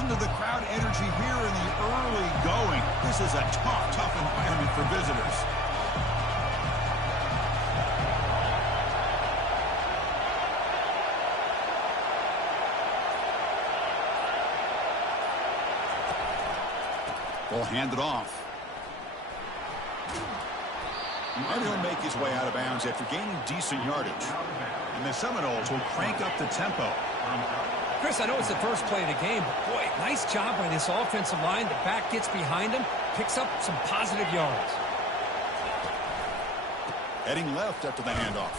Listen to the crowd energy here in the early going. This is a tough environment for visitors. They'll hand it off. And he'll make his way out of bounds after gaining decent yardage. And the Seminoles will crank up the tempo. Chris, I know it's the first play of the game, but boy, nice job by this offensive line. The back gets behind him, picks up some positive yards. Heading left after the handoff.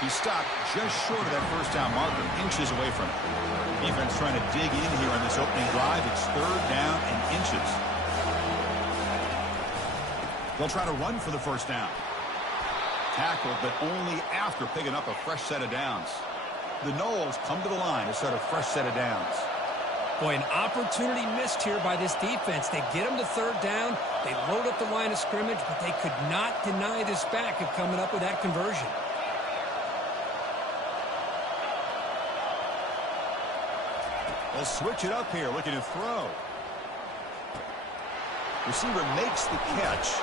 He stopped just short of that first down marker, inches away from it. Defense trying to dig in here on this opening drive. It's third down and inches. They'll try to run for the first down. Tackled, but only after picking up a fresh set of downs. The Noles come to the line to start a fresh set of downs. Boy, an opportunity missed here by this defense. They get them to third down. They load up the line of scrimmage, but they could not deny this back of coming up with that conversion. They'll switch it up here, looking to throw. Receiver makes the catch.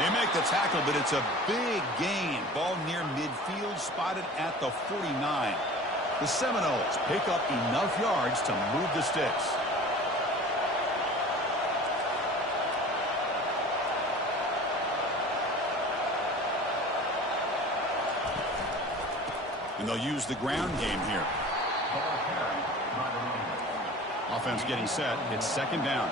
They make the tackle, but it's a big gain. Ball near midfield, spotted at the 49. The Seminoles pick up enough yards to move the sticks. And they'll use the ground game here. Offense getting set. It's second down.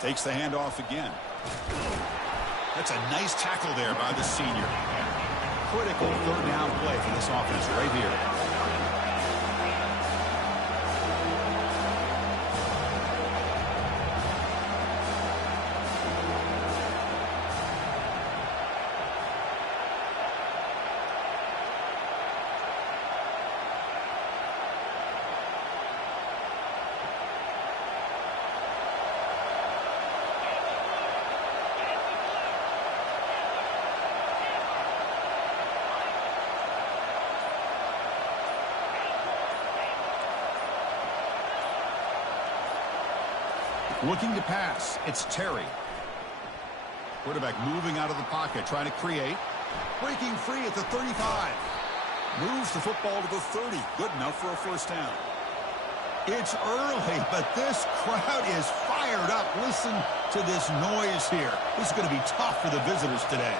Takes the handoff again. That's a nice tackle there by the senior. Critical third down play for this offense right here. Looking to pass, it's Terry. Quarterback moving out of the pocket, trying to create. Breaking free at the 35. Moves the football to the 30. Good enough for a first down. It's early, but this crowd is fired up. Listen to this noise here. This is going to be tough for the visitors today.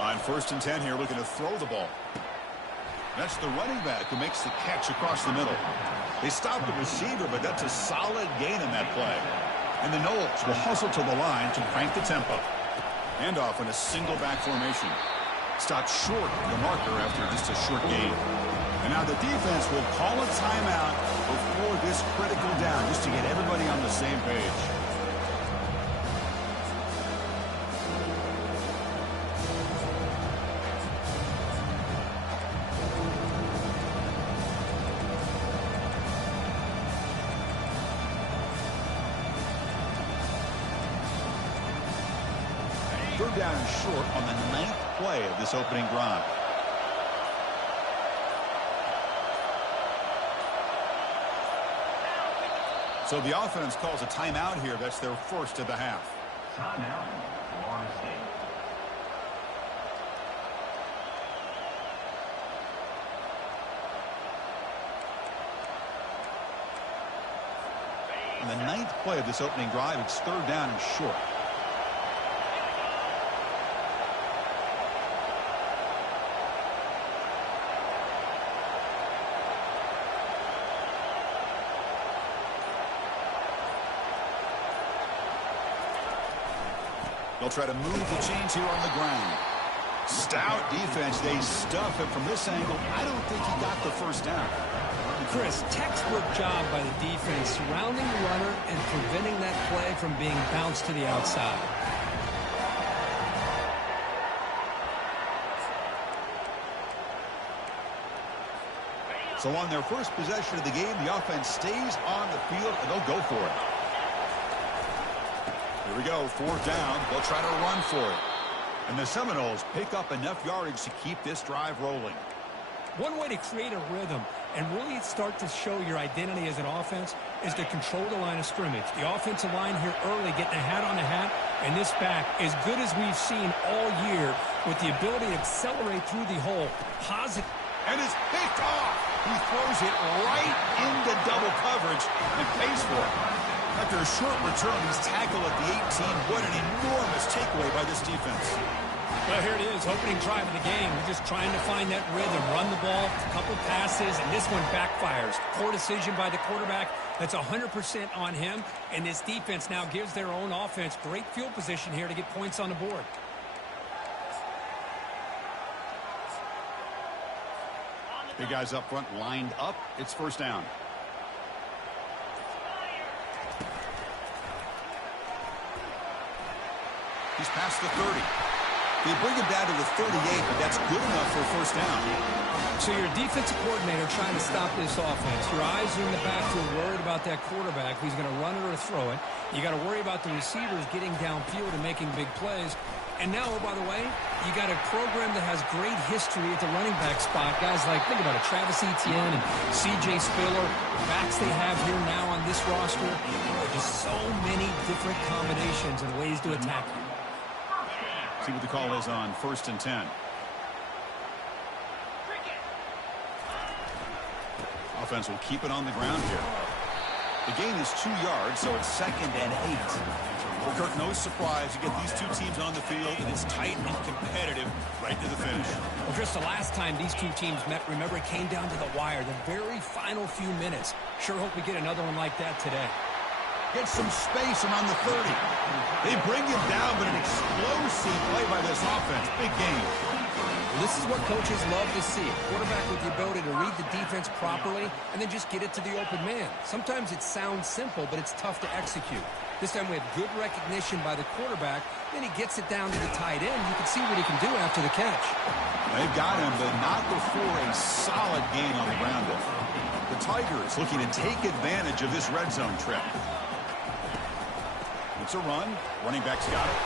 On 1st and 10 here, looking to throw the ball. That's the running back who makes the catch across the middle. They stop the receiver, but that's a solid gain in that play. And the Noles will hustle to the line to crank the tempo. Handoff in a single back formation. Stopped short of the marker after just a short gain. And now the defense will call a timeout before this critical down, just to get everybody on the same page. Third down and short on the 9th play of this opening drive. So the offense calls a timeout here. That's their first of the half. Timeout, Florida State. On the 9th play of this opening drive, it's third down and short. They'll try to move the chains here on the ground. Stout defense. They stuff it from this angle. I don't think he got the first down. Chris, textbook job by the defense surrounding the runner and preventing that play from being bounced to the outside. So on their first possession of the game, the offense stays on the field, and they'll go for it. Here we go, 4th down. They'll try to run for it. And the Seminoles pick up enough yardage to keep this drive rolling. One way to create a rhythm and really start to show your identity as an offense is to control the line of scrimmage. The offensive line here early getting a hat on a hat, and this back, as good as we've seen all year, with the ability to accelerate through the hole. Positive. And it's picked off. He throws it right into double coverage and pays for it. After a short return, he's tackled at the 18. What an enormous takeaway by this defense. Well, here it is, opening drive of the game. We're just trying to find that rhythm, run the ball, a couple passes, and this one backfires. Poor decision by the quarterback. That's 100% on him, and this defense now gives their own offense great field position here to get points on the board. Big guys up front lined up. It's 1st down. He's past the 30. They bring him down to the 38, but that's good enough for a 1st down. So your defensive coordinator trying to stop this offense. Your eyes are in the backfield, worried about that quarterback who's going to run it or throw it. You got to worry about the receivers getting downfield and making big plays. And now, oh, by the way, you got a program that has great history at the running back spot. Guys like, think about it, Travis Etienne and C.J. Spiller, backs they have here now on this roster. Just so many different combinations and ways to attack you. See what the call is on 1st and 10. Offense will keep it on the ground here. The gain is 2 yards, so it's 2nd and 8. For Kirk, no surprise. You get these two teams on the field, and it's tight and competitive right to the finish. Well, just the last time these two teams met, remember, it came down to the wire, the very final few minutes. Sure hope we get another one like that today. Get some space around the 30. They bring him down, but an explosive play by this offense. Big game. Well, this is what coaches love to see. A quarterback with the ability to read the defense properly and then just get it to the open man. Sometimes it sounds simple, but it's tough to execute. This time we have good recognition by the quarterback. Then he gets it down to the tight end. You can see what he can do after the catch. They've got him, but not before a solid gain on the ground. The Tigers looking to take advantage of this red zone trip. It's a run. Running back's got it.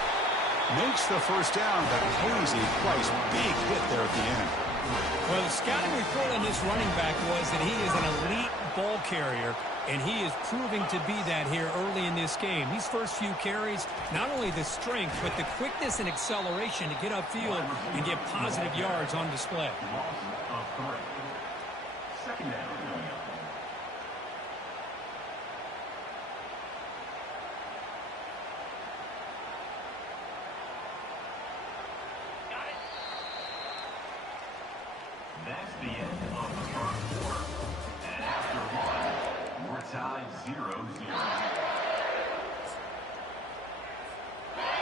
Makes the 1st down, but pays a price. Big hit there at the end. Well, the scouting report on this running back was that he is an elite ball carrier, and he is proving to be that here early in this game. These first few carries, not only the strength, but the quickness and acceleration to get upfield and get positive yards on display. Loss of 3. 2nd down. That's the end of the 1st quarter. And after 1, we're tied 0-0.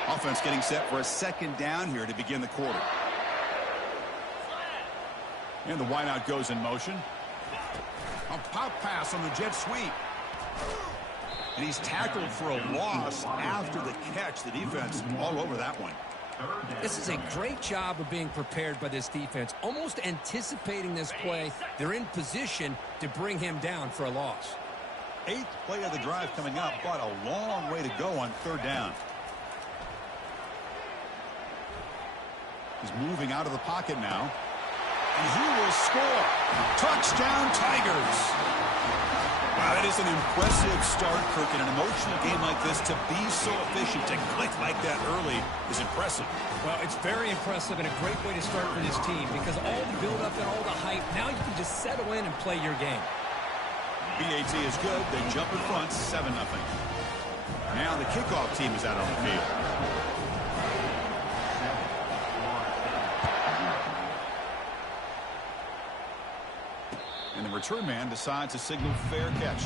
Offense getting set for a 2nd down here to begin the quarter. And the wideout goes in motion. A pop pass on the jet sweep. And he's tackled for a loss after the catch. The defense all over that one. This is a great job of being prepared by this defense, almost anticipating this play. They're in position to bring him down for a loss. 8th play of the drive coming up, but a long way to go on 3rd down. He's moving out of the pocket now. And he will score. Touchdown, Tigers. Wow, that is an impressive start, Kirk. In an emotional game like this, to be so efficient, to click like that early is impressive. Well, it's very impressive and a great way to start for this team because all the build-up and all the hype, now you can just settle in and play your game. BAT is good. They jump in front, 7-0. Now the kickoff team is out on the field. And the return man decides to signal fair catch.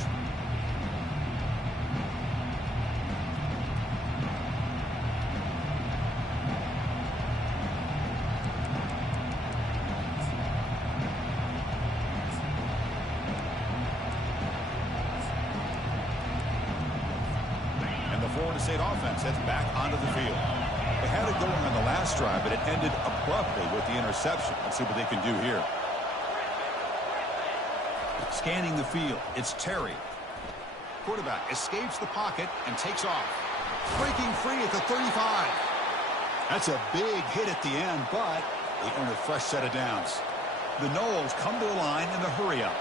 Florida State offense heads back onto the field. They had it going on the last drive, but it ended abruptly with the interception. Let's see what they can do here. Scanning the field, it's Terry. Quarterback escapes the pocket and takes off. Breaking free at the 35. That's a big hit at the end, but they earn a fresh set of downs. The Noles come to the line in the hurry-up.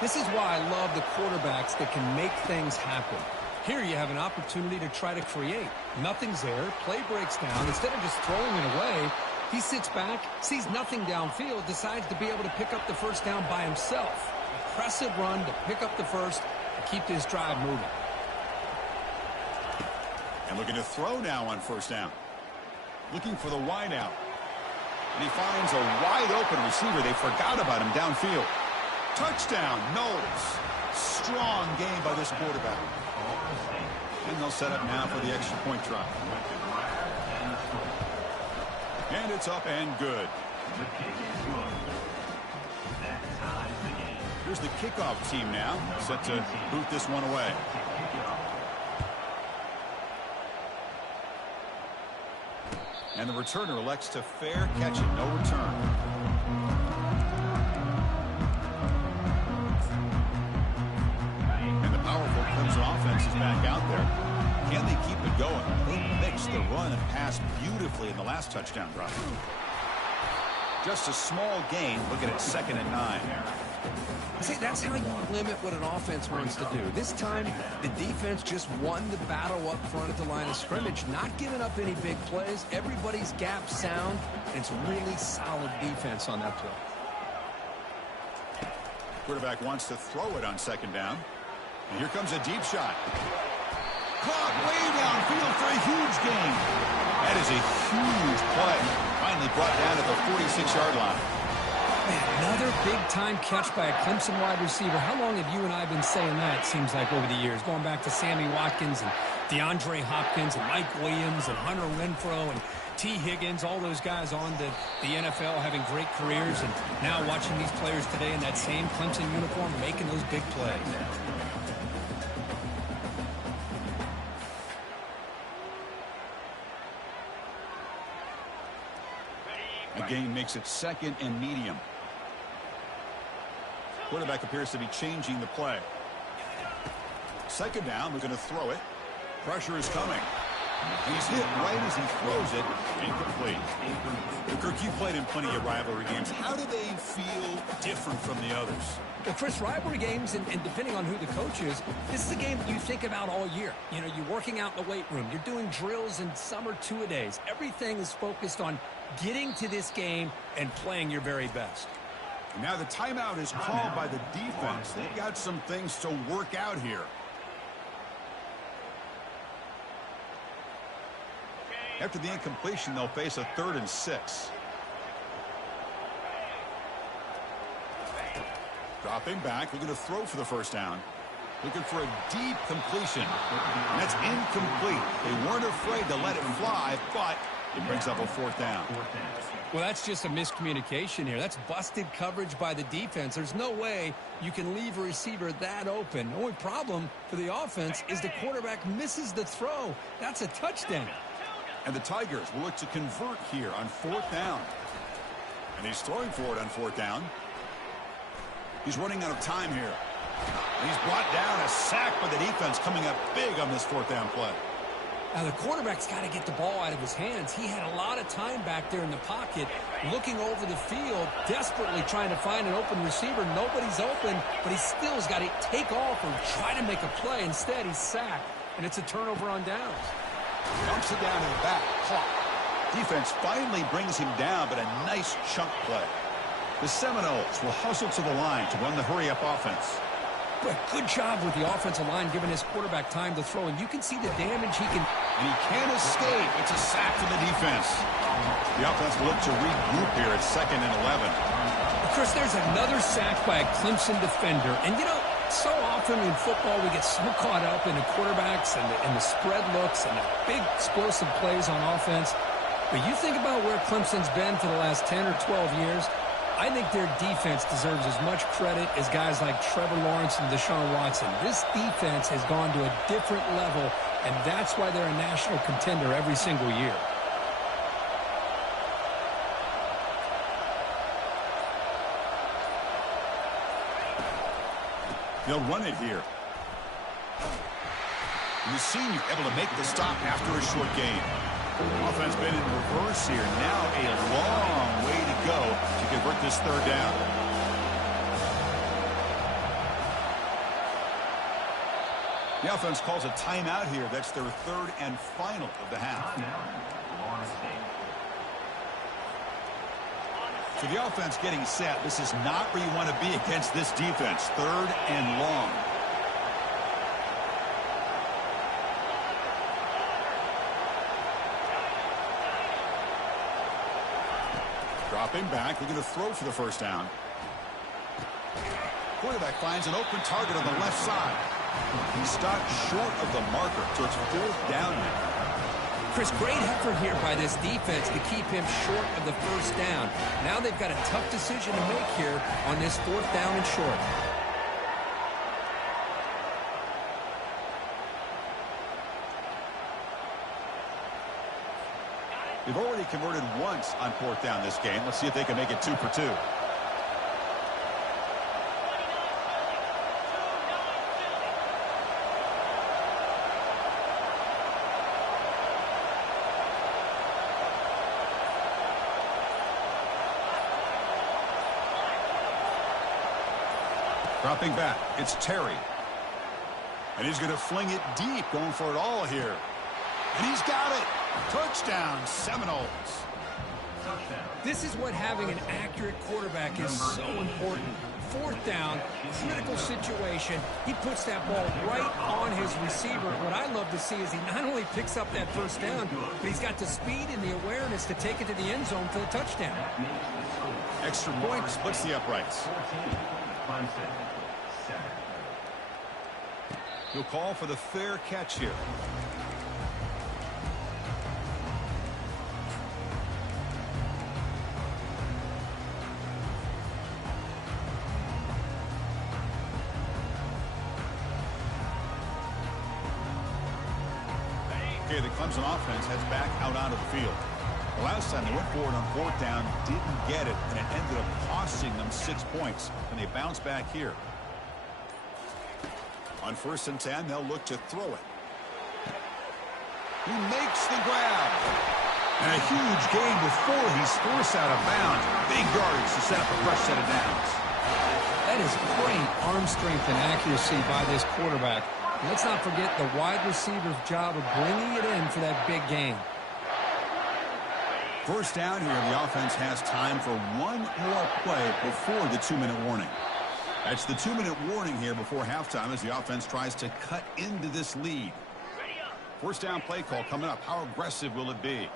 This is why I love the quarterbacks that can make things happen. Here you have an opportunity to try to create. Nothing's there. Play breaks down. Instead of just throwing it away, he sits back, sees nothing downfield, decides to be able to pick up the first down by himself. Impressive run to pick up the first and keep this drive moving. And looking to throw now on first down. Looking for the wide out. And he finds a wide open receiver. They forgot about him downfield. Touchdown, Noles. Strong game by this quarterback. And they'll set up now for the extra point try. And it's up and good. Here's the kickoff team now, set to boot this one away. And the returner elects to fair catch it, no return. And the powerful Clemson offense is back out there. Can they keep it going? They mixed the run and pass beautifully in the last touchdown drive. Just a small gain, looking at 2nd and 9. See, that's how you limit what an offense wants to do. This time, the defense just won the battle up front at the line of scrimmage, not giving up any big plays. Everybody's gap sound, and it's really solid defense on that play. Quarterback wants to throw it on 2nd down. And here comes a deep shot. Caught way downfield for a huge gain. That is a huge play. Finally brought down at the 46-yard line. Man, another big-time catch by a Clemson wide receiver. How long have you and I been saying that, seems like, over the years? Going back to Sammy Watkins and DeAndre Hopkins and Mike Williams and Hunter Renfrow and T. Higgins, all those guys on the NFL having great careers. And now watching these players today in that same Clemson uniform making those big plays. The gain makes it 2nd and medium. Quarterback appears to be changing the play. 2nd down, we're going to throw it. Pressure is coming. And he's hit right as he throws it. Incomplete. Kirk, you played in plenty of rivalry games. How do they feel different from the others? Well, Chris, rivalry games, and depending on who the coach is, this is a game you think about all year. You know, you're working out in the weight room. You're doing drills in summer two-a-days. Everything is focused on getting to this game and playing your very best. And now the timeout is called by the defense. They've got some things to work out here. After the incompletion, they'll face a 3rd and 6. Dropping back, looking to throw for the first down. Looking for a deep completion. And that's incomplete. They weren't afraid to let it fly, but it brings up a 4th down. Well, that's just a miscommunication here. That's busted coverage by the defense. There's no way you can leave a receiver that open. The only problem for the offense is the quarterback misses the throw. That's a touchdown. And the Tigers will look to convert here on 4th down. And he's throwing for it on 4th down. He's running out of time here. And he's brought down, a sack by the defense coming up big on this 4th down play. Now, the quarterback's got to get the ball out of his hands. He had a lot of time back there in the pocket, looking over the field, desperately trying to find an open receiver. Nobody's open, but he still has got to take off or try to make a play. Instead, he's sacked, and it's a turnover on downs. Dumps it down in the back. Clock. Defense finally brings him down, but a nice chunk play. The Seminoles will hustle to the line to run the hurry-up offense. But good job with the offensive line giving his quarterback time to throw, and you can see the damage he can. And he can't escape. It's a sack for the defense. The offense will look to regroup here at 2nd and 11. Chris, there's another sack by a Clemson defender. And, you know, so often in football we get so caught up in the quarterbacks and the spread looks and the big explosive plays on offense. But you think about where Clemson's been for the last 10 or 12 years, I think their defense deserves as much credit as guys like Trevor Lawrence and Deshaun Watson. This defense has gone to a different level, and that's why they're a national contender every single year. They'll run it here. And the senior able to make the stop after a short gain. Offense been in reverse here. Now a long way to go to convert this third down. The offense calls a timeout here. That's their third and final of the half. So the offense getting set. This is not where you want to be against this defense. Third and long. Dropping back. They're going to throw for the first down. Quarterback finds an open target on the left side. He's stopped short of the marker, so it's fourth down now. Chris, great effort here by this defense to keep him short of the first down. Now they've got a tough decision to make here on this fourth down and short. They've already converted once on fourth down this game. Let's see if they can make it 2 for 2. Dropping back, it's Terry. And he's going to fling it deep, going for it all here. And he's got it. Touchdown, Seminoles. This is what having an accurate quarterback is so important. Fourth down, critical situation. He puts that ball right on his receiver. What I love to see is he not only picks up that first down, but he's got the speed and the awareness to take it to the end zone for the touchdown. Extra point splits the uprights. He'll call for the fair catch here. Okay, the Clemson offense heads back out onto the field. The last time they went forward on fourth down, didn't get it, and it ended up costing them 6 points. And they bounce back here. On 1st and 10, they'll look to throw it. He makes the grab. And a huge gain before he's forced out of bounds. Big yardage to set up a fresh set of downs. That is great arm strength and accuracy by this quarterback. Let's not forget the wide receiver's job of bringing it in for that big gain. First down here, the offense has time for one more play before the 2-minute warning. That's the 2-minute warning here before halftime as the offense tries to cut into this lead. First down play call coming up. How aggressive will it be?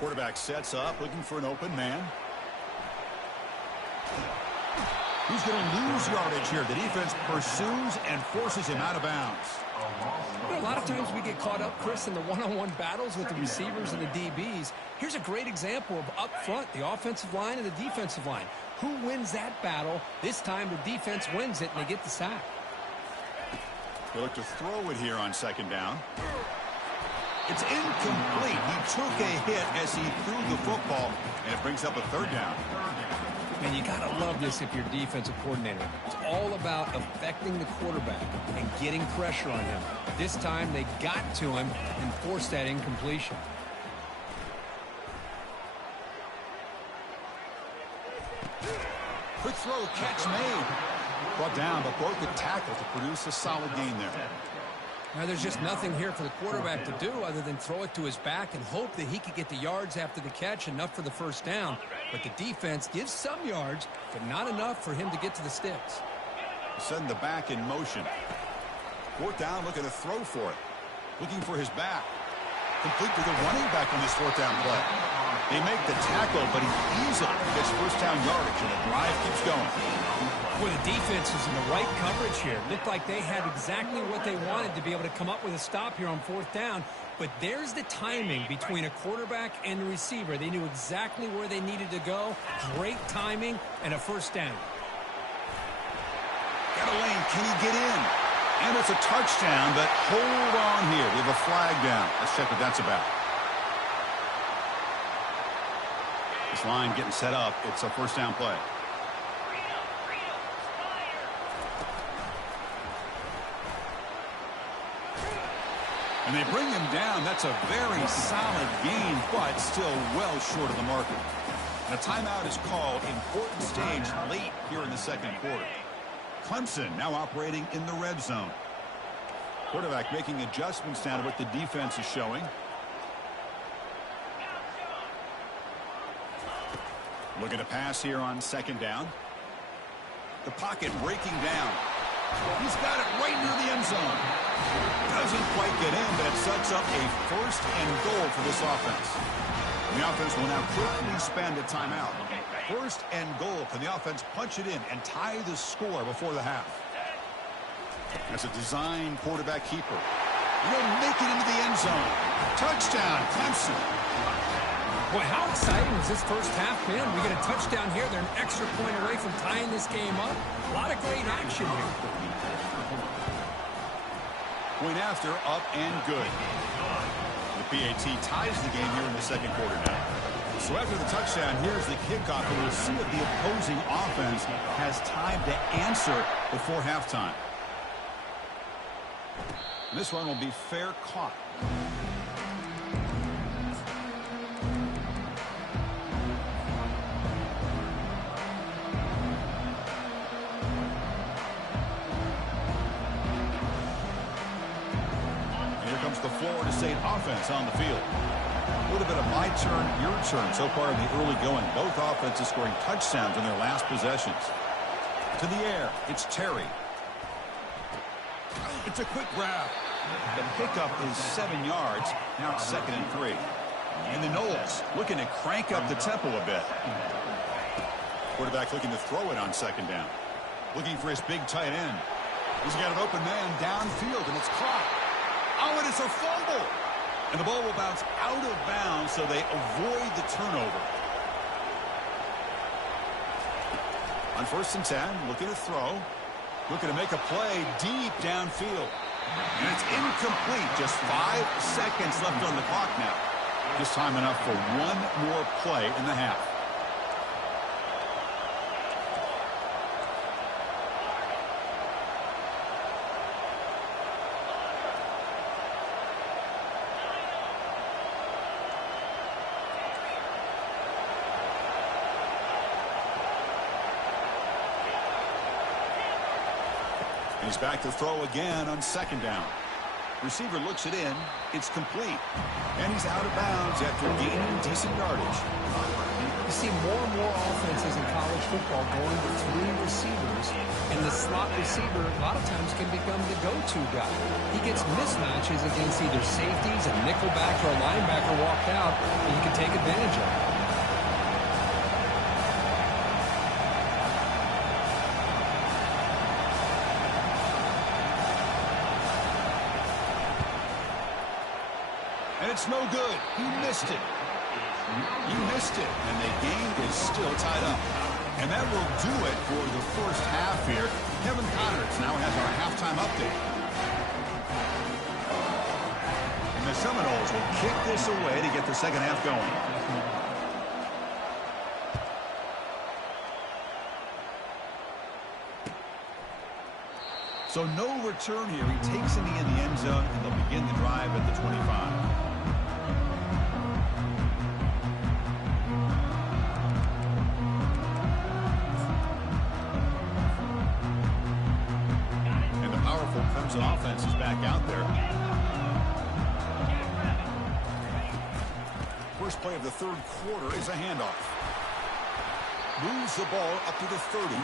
Quarterback sets up, looking for an open man. He's going to lose yardage here. The defense pursues and forces him out of bounds. You know, a lot of times we get caught up, Chris, in the one-on-one battles with the receivers and the DBs. Here's a great example of up front, the offensive line and the defensive line. Who wins that battle? This time the defense wins it, and they get the sack. They look to throw it here on second down. It's incomplete. He took a hit as he threw the football, and it brings up a third down. And you got to love this if you're defensive coordinator. It's all about affecting the quarterback and getting pressure on him. This time they got to him and forced that incompletion. Quick throw, catch made. Brought down, but broke the tackle to produce a solid gain there. Now, there's just nothing here for the quarterback to do other than throw it to his back and hope that he could get the yards after the catch, enough for the first down. But the defense gives some yards, but not enough for him to get to the sticks. Send the back in motion. Fourth down, looking to throw for it. Looking for his back. Complete to the running back on this fourth down play. They make the tackle, but he easily gets first down yardage, and the drive keeps going. Boy, the defense is in the right coverage here. Looked like they had exactly what they wanted to be able to come up with a stop here on fourth down. But there's the timing between a quarterback and the receiver. They knew exactly where they needed to go. Great timing and a first down. Got a lane. Can he get in? And it's a touchdown, but hold on here. We have a flag down. Let's check what that's about. This line getting set up. It's a first down play. And they bring him down. That's a very solid gain, but still well short of the marker. And a timeout is called. Important stage late here in the second quarter. Clemson now operating in the red zone. Quarterback making adjustments down to what the defense is showing. Looking to pass here on second down. The pocket breaking down. He's got it right near the end zone. Doesn't quite get in, but it sets up a first and goal for this offense. And the offense will now quickly spend a timeout. First and goal. Can the offense punch it in and tie the score before the half? That's a design quarterback keeper. He'll make it into the end zone. Touchdown, Clemson. Boy, how exciting has this first half been? We get a touchdown here. They're an extra point away from tying this game up. A lot of great action here. Point after, up and good. The PAT ties the game here in the second quarter now. So after the touchdown, here's the kickoff, and we'll see if the opposing offense has time to answer before halftime. And this one will be fair caught. The Florida State offense on the field. A little bit of my turn, your turn so far in the early going. Both offenses scoring touchdowns in their last possessions. To the air, it's Terry. It's a quick grab. The pickup is 7 yards. Now it's 2nd and 3. And the Noles looking to crank up the tempo a bit. Quarterback looking to throw it on second down. Looking for his big tight end. He's got an open man downfield, and it's caught. Oh, and it's a fumble. And the ball will bounce out of bounds, so they avoid the turnover. On 1st and 10, looking to throw. Looking to make a play deep downfield. And it's incomplete. Just 5 seconds left on the clock now. Just time enough for one more play in the half. He's back to throw again on second down. Receiver looks it in. It's complete. And he's out of bounds after gaining decent yardage. You see more and more offenses in college football going with 3 receivers. And the slot receiver a lot of times can become the go-to guy. He gets mismatches against either safeties, a nickelback, or a linebacker walked out, and you can take advantage of it. And it's no good. He missed it. He missed it. And the game is still tied up. And that will do it for the first half here. Kevin Connors now has our halftime update. And the Seminoles will kick this away to get the second half going. So no return here. He takes in the end zone, and they'll begin the drive at the 25. Clemson offense is back out there. First play of the third quarter is a handoff. Moves the ball up to the 30.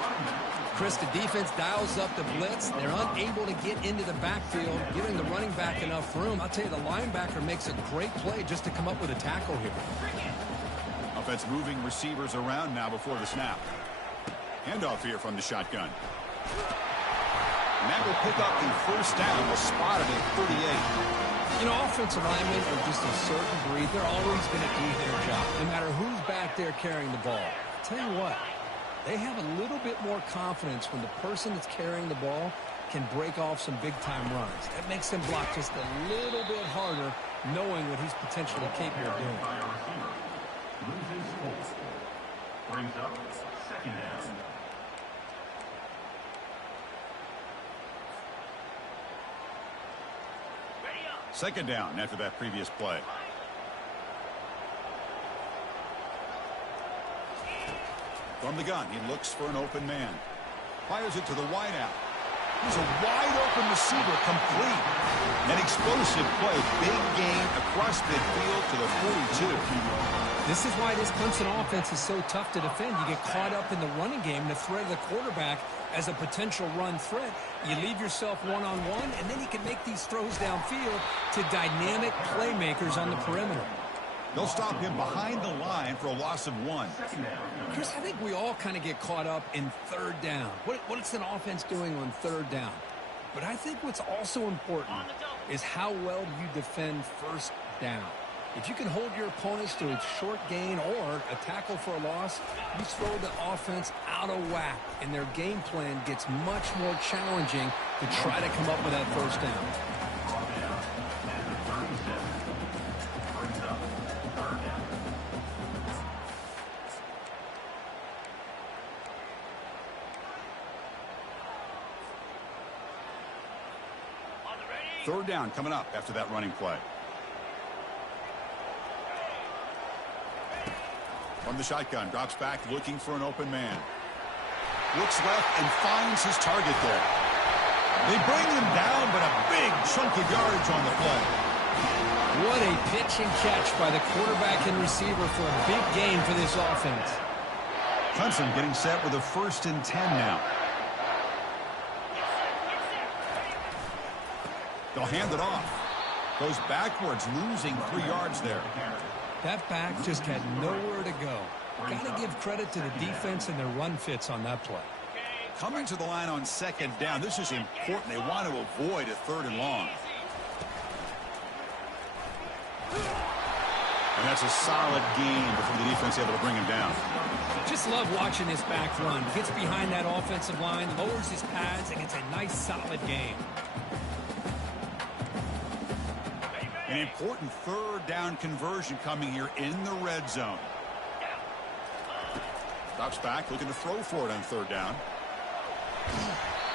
Chris, the defense dials up the blitz. They're unable to get into the backfield, giving the running back enough room. I'll tell you, the linebacker makes a great play just to come up with a tackle here. Offense moving receivers around now before the snap. Handoff here from the shotgun. And that will pick up the first down. We'll spot it at 38. You know, offensive linemen are just a certain breed. They're always going to do their job, no matter who's back there carrying the ball. I'll tell you what, They have a little bit more confidence when the person that's carrying the ball can break off some big-time runs. That makes them block just a little bit harder, knowing what he's potentially capable of doing. Loses hold. Brings up second down. Second down after that previous play. From the gun, he looks for an open man. Fires it to the wideout. He's a wide-open receiver, complete. An explosive play, big gain across midfield to the 42. This is why this Clemson offense is so tough to defend. You get caught up in the running game and the threat of the quarterback as a potential run threat. You leave yourself one-on-one, and then you can make these throws downfield to dynamic playmakers on the perimeter. They'll stop him behind the line for a loss of 1. Chris, I think we all kind of get caught up in third down. What's an offense doing on third down? But I think what's also important is how well do you defend first down. If you can hold your opponents to a short gain or a tackle for a loss, you throw the offense out of whack, and their game plan gets much more challenging to try to come up with that first down. Third down coming up after that running play. From the shotgun, drops back looking for an open man. Looks left and finds his target there. They bring him down, but a big chunk of yardage on the play. What a pitch and catch by the quarterback and receiver for a big gain for this offense. Clemson getting set with a 1st and 10 now. They'll hand it off. Goes backwards, losing 3 yards there. That back just had nowhere to go. Got to give credit to the defense and their run fits on that play. Coming to the line on 2nd down. This is important. They want to avoid a 3rd and long. And that's a solid gain before the defense able to bring him down. Just love watching this back run. Gets behind that offensive line, lowers his pads, and gets a nice solid gain. An important 3rd down conversion coming here in the red zone. Drops back, looking to throw for it on 3rd down.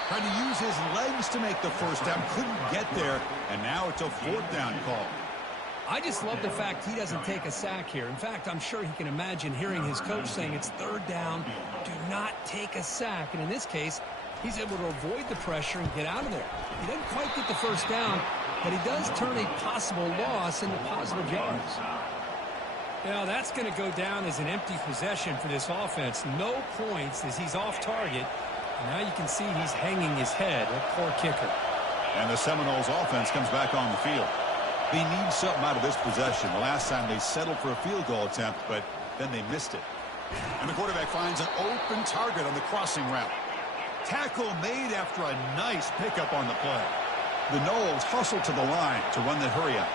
Trying to use his legs to make the first down. Couldn't get there, and now it's a 4th down call. I just love the fact he doesn't take a sack here. In fact, I'm sure he can imagine hearing his coach saying it's 3rd down, do not take a sack. And in this case, he's able to avoid the pressure and get out of there. He doesn't quite get the first down, but he does turn a possible loss into positive yards. Now, that's going to go down as an empty possession for this offense. No points as he's off target. And now you can see he's hanging his head. A poor kicker. And the Seminoles offense comes back on the field. They need something out of this possession. The last time they settled for a field goal attempt, but then they missed it. And the quarterback finds an open target on the crossing route. Tackle made after a nice pickup on the play. The Noles hustle to the line to run the hurry up.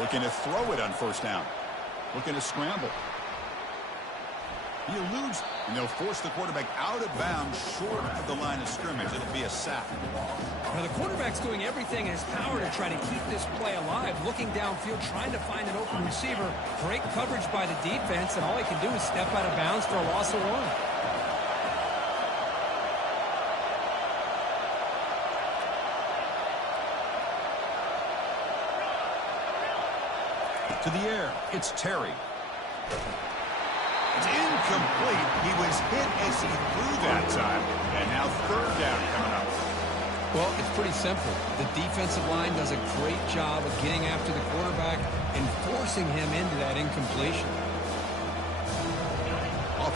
Looking to throw it on 1st down. Looking to scramble. He eludes, and they'll force the quarterback out of bounds short of the line of scrimmage. It'll be a sack. Now, the quarterback's doing everything in his power to try to keep this play alive. Looking downfield, trying to find an open receiver. Great coverage by the defense, and all he can do is step out of bounds for a loss of 1. To the air, it's Terry. It's incomplete. He was hit as he threw that time. And now 3rd down coming up. Well, it's pretty simple. The defensive line does a great job of getting after the quarterback and forcing him into that incompletion.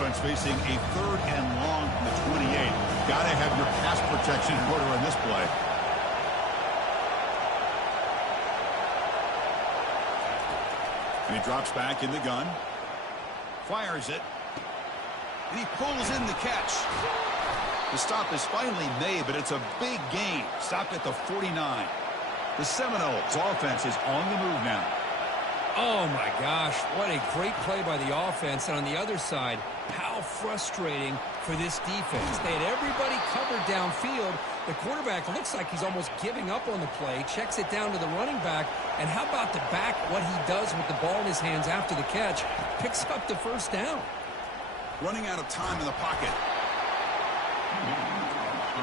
offense facing a 3rd and long from the 28. Got to have your pass protection in order in this play. And he drops back in the gun. Fires it. And he pulls in the catch. The stop is finally made, but it's a big gain. Stopped at the 49. The Seminoles offense is on the move now. Oh, my gosh. What a great play by the offense. And on the other side, how frustrating for this defense. They had everybody covered downfield. The quarterback looks like he's almost giving up on the play. Checks it down to the running back. And how about the back, what he does with the ball in his hands after the catch? Picks up the first down. Running out of time in the pocket.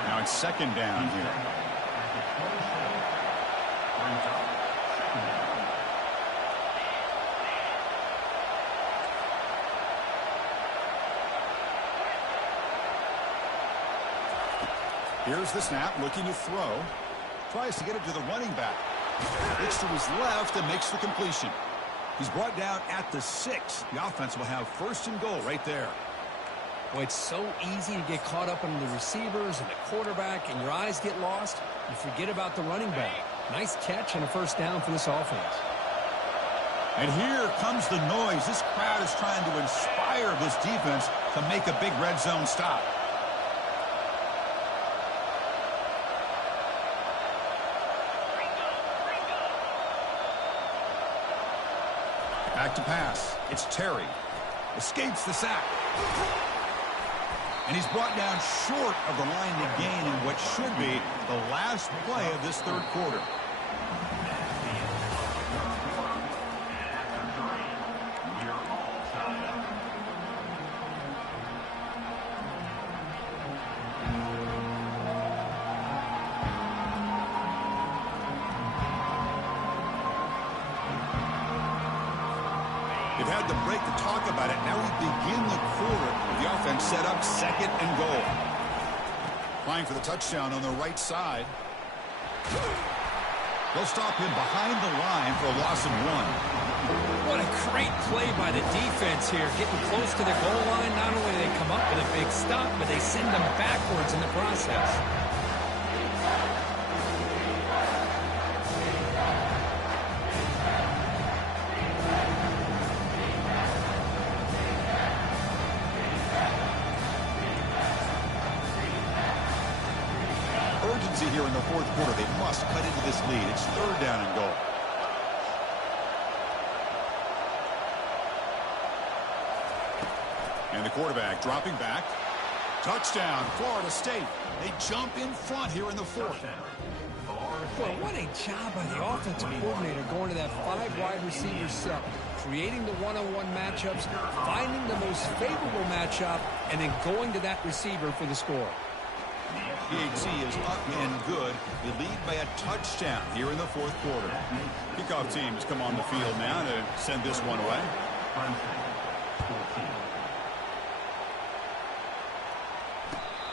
Now it's 2nd down here. Here's the snap, looking to throw. Tries to get it to the running back. Looks to his left and makes the completion. He's brought down at the 6. The offense will have 1st and goal right there. Well, it's so easy to get caught up in the receivers and the quarterback, and your eyes get lost. You forget about the running back. Nice catch and a 1st down for this offense. And here comes the noise. This crowd is trying to inspire this defense to make a big red zone stop. Back to pass. It's Terry. Escapes the sack. And he's brought down short of the line to gain in what should be the last play of this 3rd quarter. They've had the break to talk about it. Now we begin the quarter with the offense set up 2nd and goal. Applying for the touchdown on the right side. They'll stop him behind the line for a loss of 1. What a great play by the defense here. Getting close to the goal line. Not only do they come up with a big stop, but they send them backwards in the process. Here in the 4th quarter. They must cut into this lead. It's 3rd down and goal. And the quarterback dropping back. Touchdown, Florida State. They jump in front here in the 4th. Well, what a job by the offensive coordinator going to that 5 wide receiver set, creating the one-on-one matchups, finding the most favorable matchup, and then going to that receiver for the score. PHC is up and good. They lead by a touchdown here in the 4th quarter. Kickoff team has come on the field now to send this one away.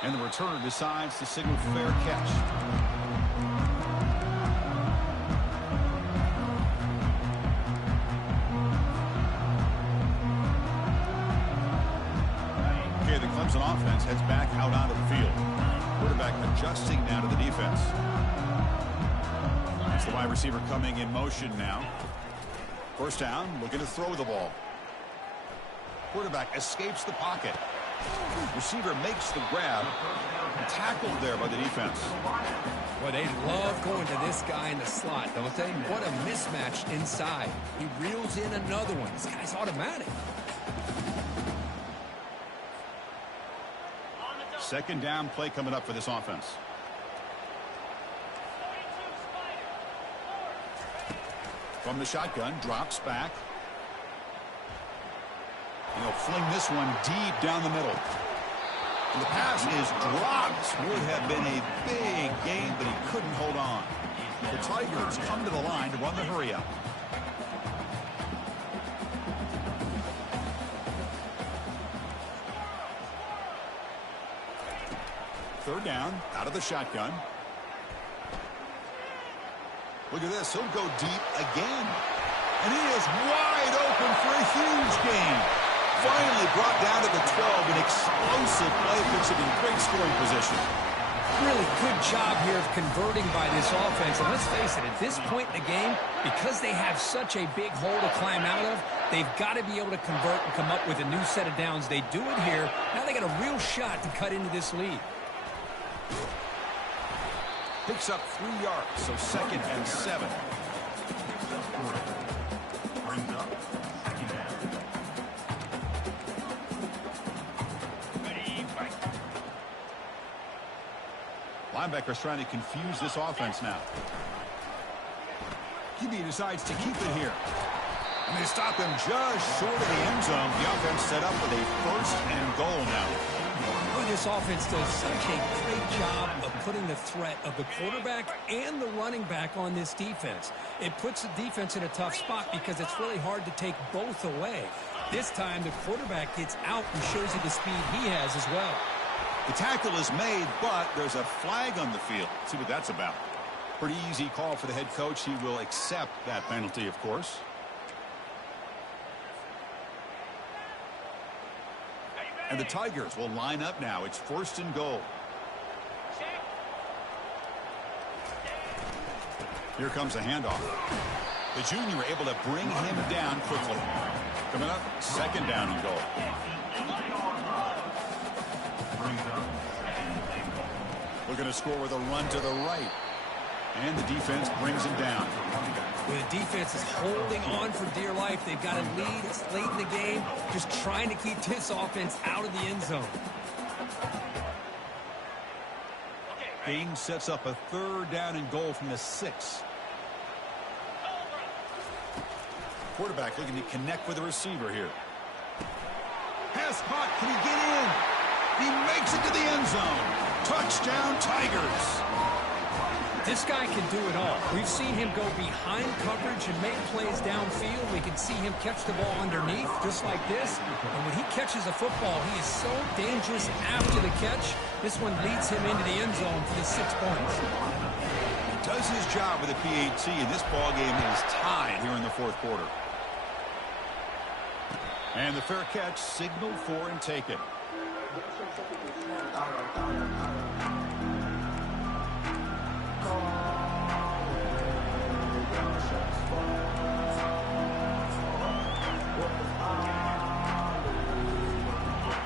And the returner decides to signal fair catch. Okay, the Clemson offense heads back out onto the field. Quarterback adjusting now to the defense. It's the wide receiver coming in motion now. 1st down, looking to throw the ball. Quarterback escapes the pocket. Receiver makes the grab. Tackled there by the defense. Well, they love going to this guy in the slot, don't they? What a mismatch inside. He reels in another one. This guy's automatic. 2nd down play coming up for this offense. From the shotgun, drops back. And he'll fling this one deep down the middle. And the pass is dropped. Would have been a big gain, but he couldn't hold on. The Tigers come to the line to run the hurry up. Third down, out of the shotgun. Look at this. He'll go deep again. And he is wide open for a huge gain. Finally brought down to the 12. An explosive play puts him in great scoring position. Really good job here of converting by this offense. And let's face it, at this point in the game, because they have such a big hole to climb out of, they've got to be able to convert and come up with a new set of downs. They do it here. Now they got a real shot to cut into this lead. Picks up 3 yards, so 2nd and 7. Brings up second down. Linebackers trying to confuse this offense now. QB decides to keep it here. And they stop him just short of the end zone. The offense set up with a 1st and goal now. Boy, this offense does such a great job of putting the threat of the quarterback and the running back on this defense. It puts the defense in a tough spot because it's really hard to take both away. This time, the quarterback gets out and shows you the speed he has as well. The tackle is made, but there's a flag on the field. Let's see what that's about. Pretty easy call for the head coach. He will accept that penalty, of course. And the Tigers will line up now. It's 1st and goal. Here comes a handoff. The junior able to bring him down quickly. Coming up, 2nd down and goal. Looking to score with a run to the right. And the defense brings him down. Well, the defense is holding on for dear life. They've got a lead. It's late in the game. Just trying to keep this offense out of the end zone. Game sets up a 3rd down and goal from the 6. Quarterback looking to connect with the receiver here. Pass caught. Can he get in? He makes it to the end zone. Touchdown, Tigers. This guy can do it all. We've seen him go behind coverage and make plays downfield. We can see him catch the ball underneath, just like this. And when he catches a football, he is so dangerous after the catch. This one leads him into the end zone for the 6 points. He does his job with a PAT, and this ball game is tied here in the 4th quarter. And the fair catch signaled for and taken.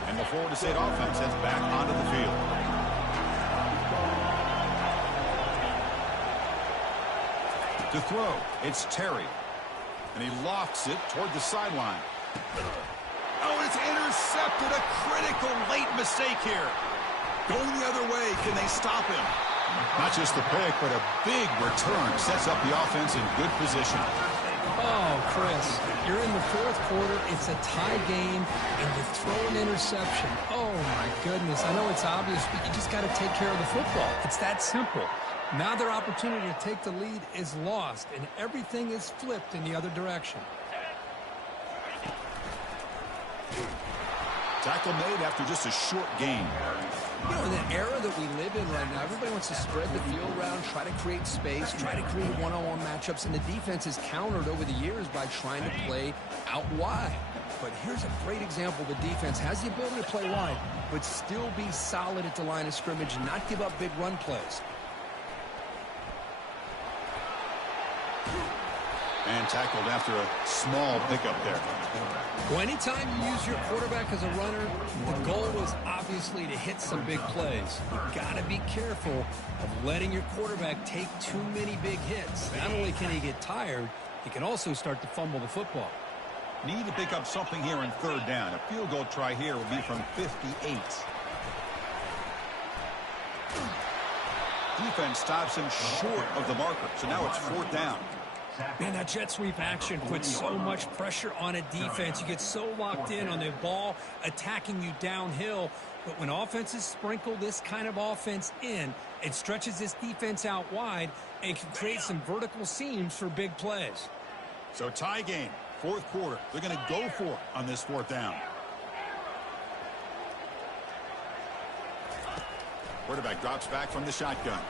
And the Florida State offense heads back onto the field. To throw, it's Terry. And he lofts it toward the sideline. Oh, it's intercepted. A critical late mistake here. Going the other way. Can they stop him? Not just the pick, but a big return. Sets up the offense in good position. Oh, Chris, you're in the 4th quarter. It's a tie game, and you throw an interception. Oh, my goodness. I know it's obvious, but you just got to take care of the football. It's that simple. Now their opportunity to take the lead is lost, and everything is flipped in the other direction. Tackle made after just a short gain. You know, in the era that we live in right now, everybody wants to spread the field around, try to create space, try to create one-on-one matchups, and the defense is countered over the years by trying to play out wide. But here's a great example. The defense has the ability to play wide, but still be solid at the line of scrimmage and not give up big run plays. And tackled after a small pickup there. Well, anytime you use your quarterback as a runner, the goal is obviously to hit some big plays. You've got to be careful of letting your quarterback take too many big hits. Not only can he get tired, he can also start to fumble the football. Need to pick up something here in 3rd down. A field goal try here will be from 58. Defense stops him short of the marker, so now it's 4th down. Man, that jet sweep action puts so much pressure on a defense. You get so locked in on the ball attacking you downhill. But when offenses sprinkle this kind of offense in, it stretches this defense out wide and can create some vertical seams for big plays. So tie game, 4th quarter. They're going to go for it on this 4th down. Quarterback drops back from the shotgun.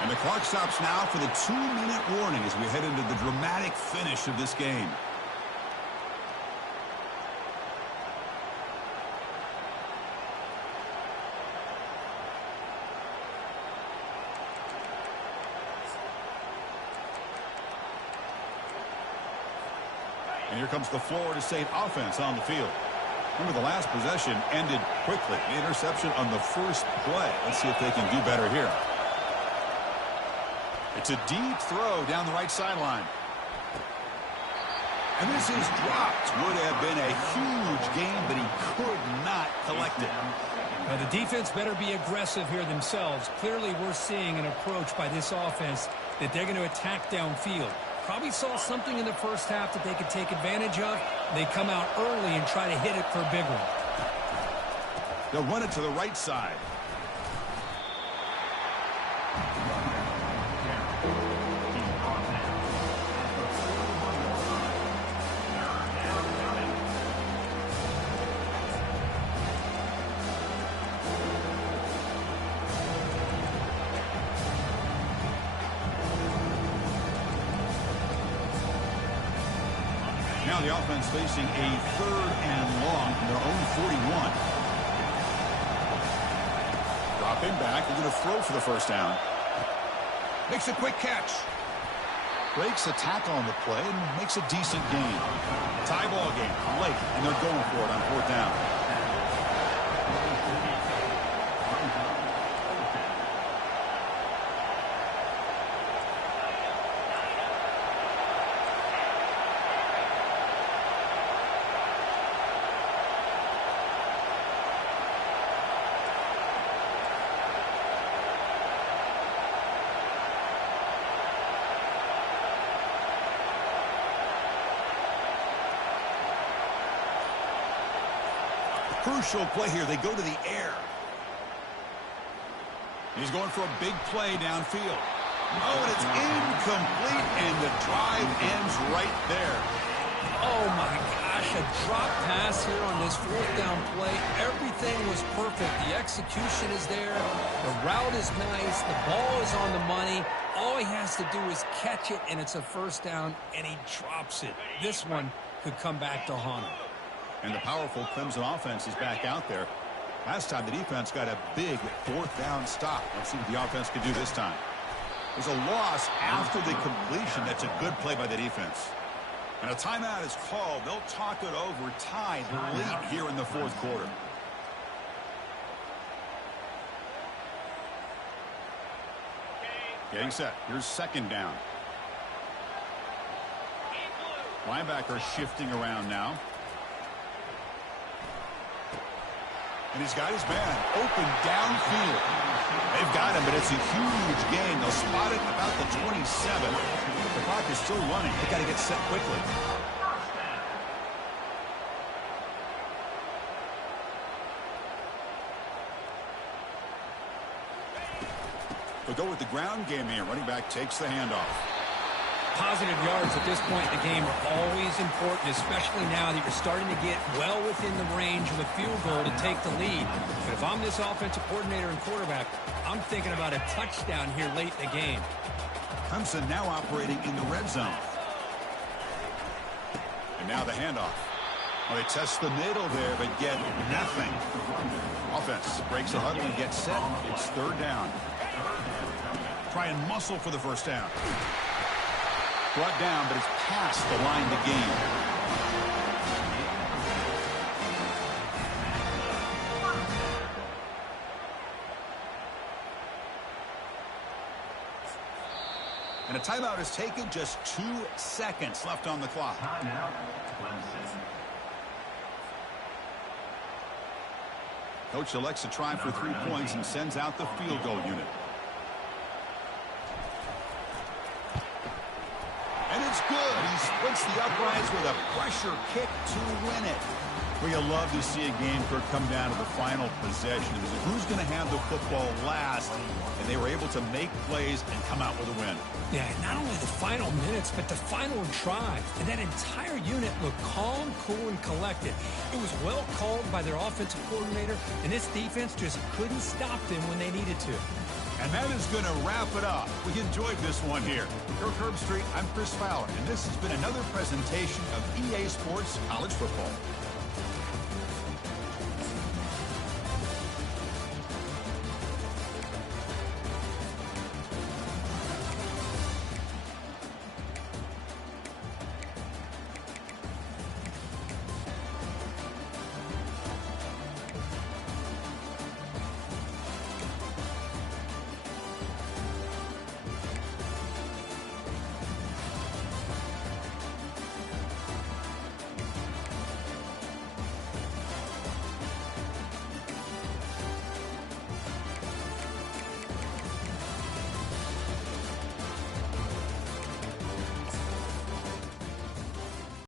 And the clock stops now for the 2-minute warning as we head into the dramatic finish of this game. here comes the Florida State offense on the field. Remember, the last possession ended quickly. The interception on the first play. Let's see if they can do better here. It's a deep throw down the right sideline. And this is dropped. Would have been a huge gain, but he could not collect it. Now, the defense better be aggressive here themselves. Clearly, we're seeing an approach by this offense that they're going to attack downfield. Probably saw something in the first half that they could take advantage of. They come out early and try to hit it for a big one. They'll run it to the right side. Now the offense facing a 3rd and long from their own 41. Dropping back. They're going to throw for the first down. Makes a quick catch. Breaks a tackle on the play and makes a decent gain. Tie ball game late, and they're going for it on 4th down. Crucial play here. They go to the air. He's going for a big play downfield. Oh, and it's incomplete, and the drive ends right there. Oh, my gosh, a drop pass here on this 4th down play. Everything was perfect. The execution is there. The route is nice. The ball is on the money. All he has to do is catch it, and it's a 1st down, and he drops it. This one could come back to haunt him. And the powerful Clemson offense is back out there. Last time the defense got a big 4th down stop. Let's see what the offense can do this time. There's a loss after the completion. That's a good play by the defense. And a timeout is called. They'll talk it over, tied late here in the 4th quarter. Getting set. Here's 2nd down. Linebacker shifting around now. And he's got his man open downfield. They've got him, but it's a huge gain. They'll spot it about the 27. The clock is still running. They got to get set quickly. They'll go with the ground game here. Running back takes the handoff. Positive yards at this point in the game are always important, especially now that you're starting to get well within the range of a field goal to take the lead. But if I'm this offensive coordinator and quarterback, I'm thinking about a touchdown here late in the game. Clemson now operating in the red zone. And now the handoff. Well, they test the middle there, but get nothing. Offense breaks a huddle and gets set. It's 3rd down. Try and muscle for the 1st down. Brought down, but it's past the line to gain. And a timeout is taken. Just 2 seconds left on the clock. Timeout, Clemson. Coach elects to try for 3 points and sends out the field goal unit. And it's good. He splits the uprights with a pressure kick to win it. Well, you love to see a game come down to the final possession. Who's going to have the football last? And they were able to make plays and come out with a win. Yeah, not only the final minutes, but the final drive. And that entire unit looked calm, cool, and collected. It was well called by their offensive coordinator, and this defense just couldn't stop them when they needed to. And that is going to wrap it up. We enjoyed this one here. For Kirk Herbstreit, I'm Chris Fowler, and this has been another presentation of EA Sports College Football.